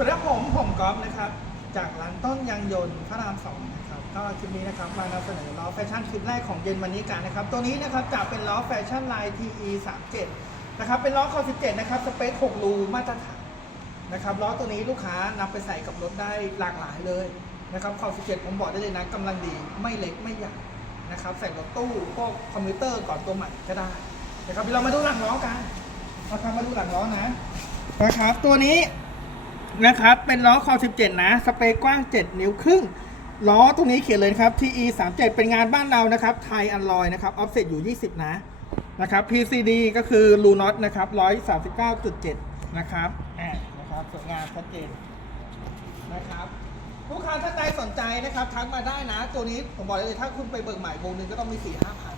สวัสดีครับผมผมก๊อฟนะครับ จากร้านต้นยางยนต์พระรามสองนะครับก็คลิปนี้นะครับมานำเสนอล้อแฟชั่นคลิปแรกของเย็นวันนี้กันนะครับ ตัวนี้นะครับจะเป็นล้อแฟชั่นลาย TE 37นะครับเป็นล้อคอ17นะครับสเปค6รูมาตรฐานนะครับล้อตัวนี้ลูกค้านำไปใส่กับรถได้หลากหลายเลยนะครับคอ17ผมบอกได้เลยนะกำลังดีไม่เล็กไม่ใหญ่นะครับใส่รถตู้พวกคอมพิวเตอร์ก่อนตัวใหม่ก็ได้นะครับเดี๋ยวเรามาดูหลังล้อกันนะครับมาดูหลังล้อนะนะครับตัวนี้ นะครับ เป็นล้อคอ 17 นะ สเปคกว้าง 7 นิ้วครึ่ง ล้อตรงนี้เขียนเลยครับ TE 37เป็นงานบ้านเรานะครับ ไทยอันลอยนะครับ ออฟเซ็ตอยู่ 20 นะ นะครับ PCD ก็คือรูน็อตนะครับ 139.7 นะครับแอบนะครับสวยงามชัดเจนนะครับ ลูกค้าท่านใดสนใจนะครับ ทักมาได้นะ ตัวนี้ผมบอกเลยถ้าคุณไปเบิกใหม่วงหนึงก็ต้องมี 4 5พัน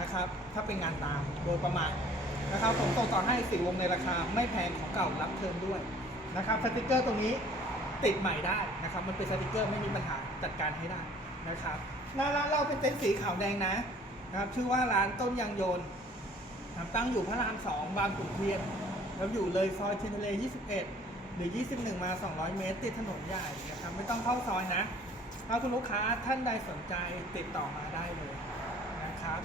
นะครับ ถ้าเป็นงานตามโดยประมาณนะครับผมส่งต่อให้สี่วงในราคาไม่แพงของเก่ารับเทิร์นด้วย นะครับสติกเกอร์ตรงนี้ติดใหม่ได้นะครับ มันเป็นสติกเกอร์ไม่มีปัญหาจัดการให้ได้นะครับหน้าร้านเราเป็นเต็นท์สีขาวแดงนะนะครับ ชื่อว่าร้านต้นยางโยนนะครับตั้งอยู่พระรามสองบางขุนเทียนแล้วอยู่เลยซอยเทียนทะเล 21 หรือ 21 มา 200 เมตร ติดถนนใหญ่นะครับ ไม่ต้องเข้าซอยนะ ถ้าคุณลูกค้าท่านใดสนใจติดต่อมาได้เลยนะครับ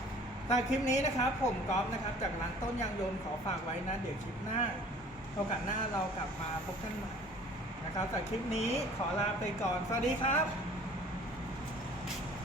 แต่คลิปนี้นะครับผมก๊อฟนะครับ จากร้านต้นยางยนต์ขอฝากไว้นะ เดี๋ยวคลิปหน้า โอกาสหน้าเรากลับมาพบกันใหม่นะครับแต่คลิปนี้ขอลาไปก่อน สวัสดีครับ